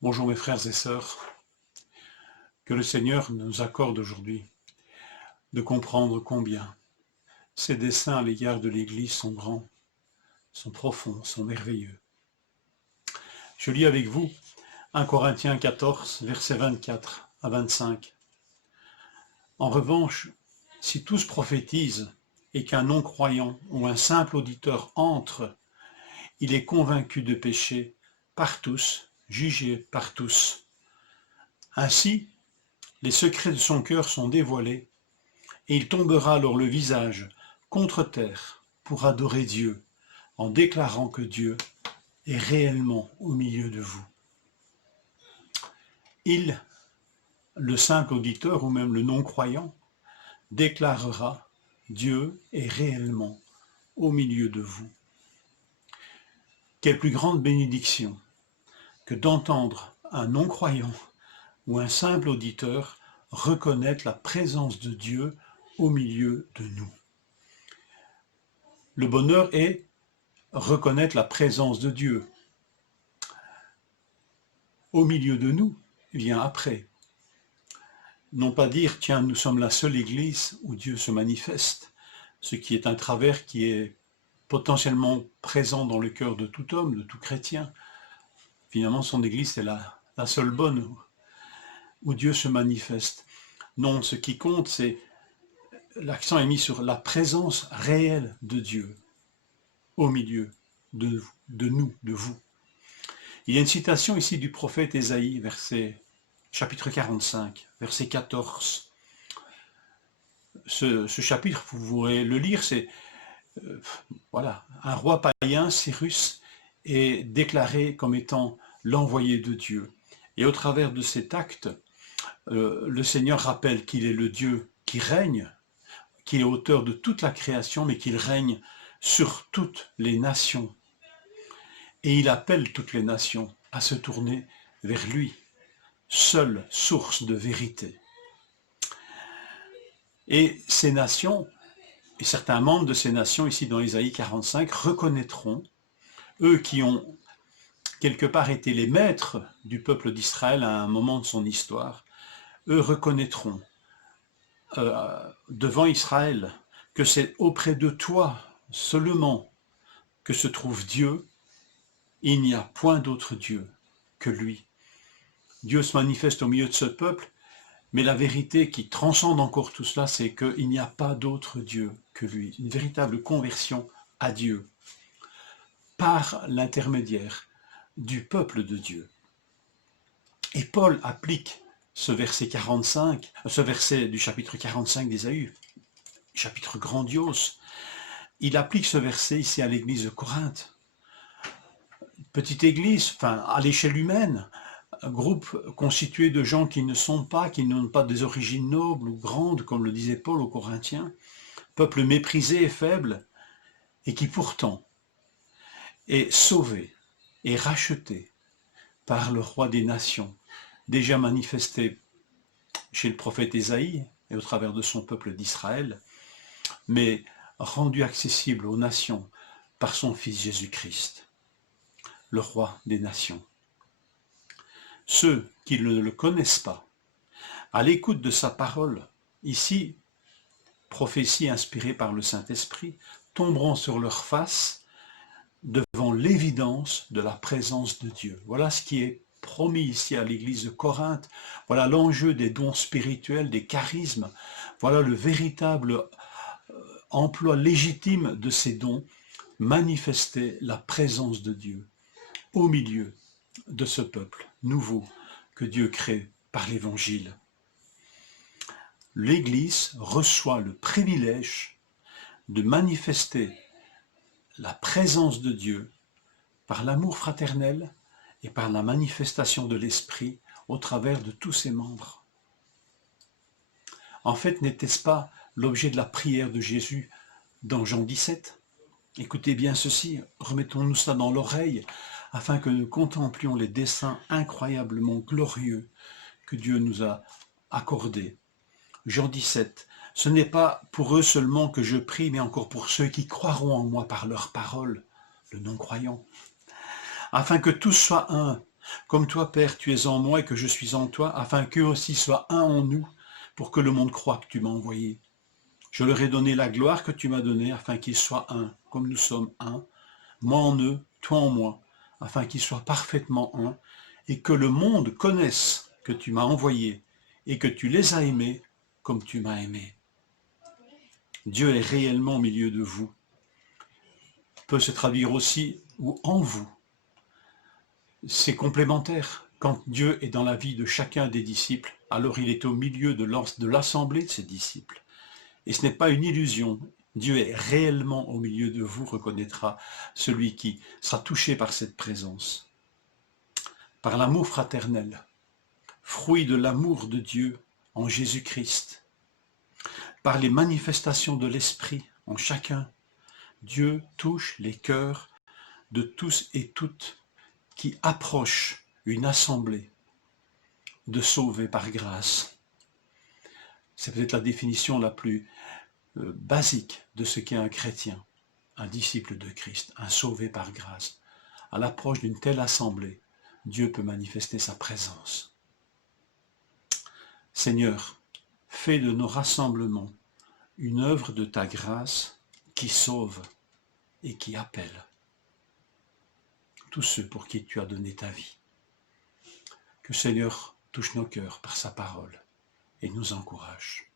Bonjour mes frères et sœurs, que le Seigneur nous accorde aujourd'hui de comprendre combien ses desseins à l'égard de l'Église sont grands, sont profonds, sont merveilleux. Je lis avec vous 1 Corinthiens 14, versets 24 à 25. En revanche, si tous prophétisent et qu'un non-croyant ou un simple auditeur entre, il est convaincu de péché par tous, jugé par tous. Ainsi, les secrets de son cœur sont dévoilés, et il tombera alors le visage contre terre pour adorer Dieu, en déclarant que Dieu est réellement au milieu de vous. Il, le simple auditeur ou même le non-croyant, déclarera Dieu est réellement au milieu de vous. Quelle plus grande bénédiction que d'entendre un non-croyant ou un simple auditeur reconnaître la présence de Dieu au milieu de nous. Le bonheur est reconnaître la présence de Dieu. Au milieu de nous vient après. Non pas dire, tiens, nous sommes la seule église où Dieu se manifeste, ce qui est un travers qui est potentiellement présent dans le cœur de tout homme, de tout chrétien. Finalement, son église, c'est la seule bonne où Dieu se manifeste. Non, ce qui compte, c'est l'accent est mis sur la présence réelle de Dieu au milieu de nous, de vous. Il y a une citation ici du prophète Ésaïe, chapitre 45, verset 14. Ce chapitre, vous pourrez le lire, c'est voilà, un roi païen, Cyrus, est déclaré comme étant l'envoyé de Dieu. Et au travers de cet acte, le Seigneur rappelle qu'il est le Dieu qui règne, qu'il est auteur de toute la création, mais qu'il règne sur toutes les nations. Et il appelle toutes les nations à se tourner vers lui, seule source de vérité. Et ces nations, et certains membres de ces nations, ici dans Ésaïe 45, reconnaîtront, eux qui ont quelque part été les maîtres du peuple d'Israël à un moment de son histoire, eux reconnaîtront devant Israël que c'est auprès de toi seulement que se trouve Dieu. Il n'y a point d'autre Dieu que lui. Dieu se manifeste au milieu de ce peuple, mais la vérité qui transcende encore tout cela, c'est qu'il n'y a pas d'autre Dieu que lui. Une véritable conversion à Dieu par l'intermédiaire du peuple de Dieu. Et Paul applique ce verset 45, ce verset du chapitre 45 d'Ésaïe, chapitre grandiose. Il applique ce verset ici à l'église de Corinthe. Petite église, enfin à l'échelle humaine, un groupe constitué de gens qui n'ont pas des origines nobles ou grandes, comme le disait Paul aux Corinthiens, peuple méprisé et faible, et qui pourtant est sauvé et racheté par le roi des nations, déjà manifesté chez le prophète Ésaïe et au travers de son peuple d'Israël, mais rendu accessible aux nations par son Fils Jésus-Christ, le roi des nations. Ceux qui ne le connaissent pas, à l'écoute de sa parole, ici, prophétie inspirée par le Saint-Esprit, tomberont sur leur face devant l'évidence de la présence de Dieu. Voilà ce qui est promis ici à l'église de Corinthe. Voilà l'enjeu des dons spirituels, des charismes. Voilà le véritable emploi légitime de ces dons, manifester la présence de Dieu au milieu de ce peuple nouveau que Dieu crée par l'Évangile. L'Église reçoit le privilège de manifester la présence de Dieu par l'amour fraternel et par la manifestation de l'Esprit au travers de tous ses membres. En fait, n'était-ce pas l'objet de la prière de Jésus dans Jean 17 ? Écoutez bien ceci, remettons-nous ça dans l'oreille, afin que nous contemplions les desseins incroyablement glorieux que Dieu nous a accordés. Jean 17, ce n'est pas pour eux seulement que je prie, mais encore pour ceux qui croiront en moi par leur parole, le non-croyant, afin que tous soient un, Comme toi, Père, tu es en moi et que je suis en toi, afin qu'eux aussi soient un en nous, pour que le monde croie que tu m'as envoyé. Je leur ai donné la gloire que tu m'as donnée, afin qu'ils soient un, comme nous sommes un, moi en eux, toi en moi, afin qu'ils soient parfaitement un, et que le monde connaisse que tu m'as envoyé, et que tu les as aimés comme tu m'as aimé. Dieu est réellement au milieu de vous. Peut se traduire aussi ou en vous. C'est complémentaire. Quand Dieu est dans la vie de chacun des disciples, alors il est au milieu de l'assemblée de ses disciples. Et ce n'est pas une illusion. Dieu est réellement au milieu de vous, reconnaîtra celui qui sera touché par cette présence. Par l'amour fraternel, fruit de l'amour de Dieu en Jésus-Christ, par les manifestations de l'Esprit en chacun, Dieu touche les cœurs de tous et toutes qui approchent une assemblée de sauvés par grâce. C'est peut-être la définition la plus basique de ce qu'est un chrétien, un disciple de Christ, un sauvé par grâce. À l'approche d'une telle assemblée, Dieu peut manifester sa présence. Seigneur, fais de nos rassemblements une œuvre de ta grâce qui sauve et qui appelle tous ceux pour qui tu as donné ta vie. Que Seigneur touche nos cœurs par sa parole et nous encourage.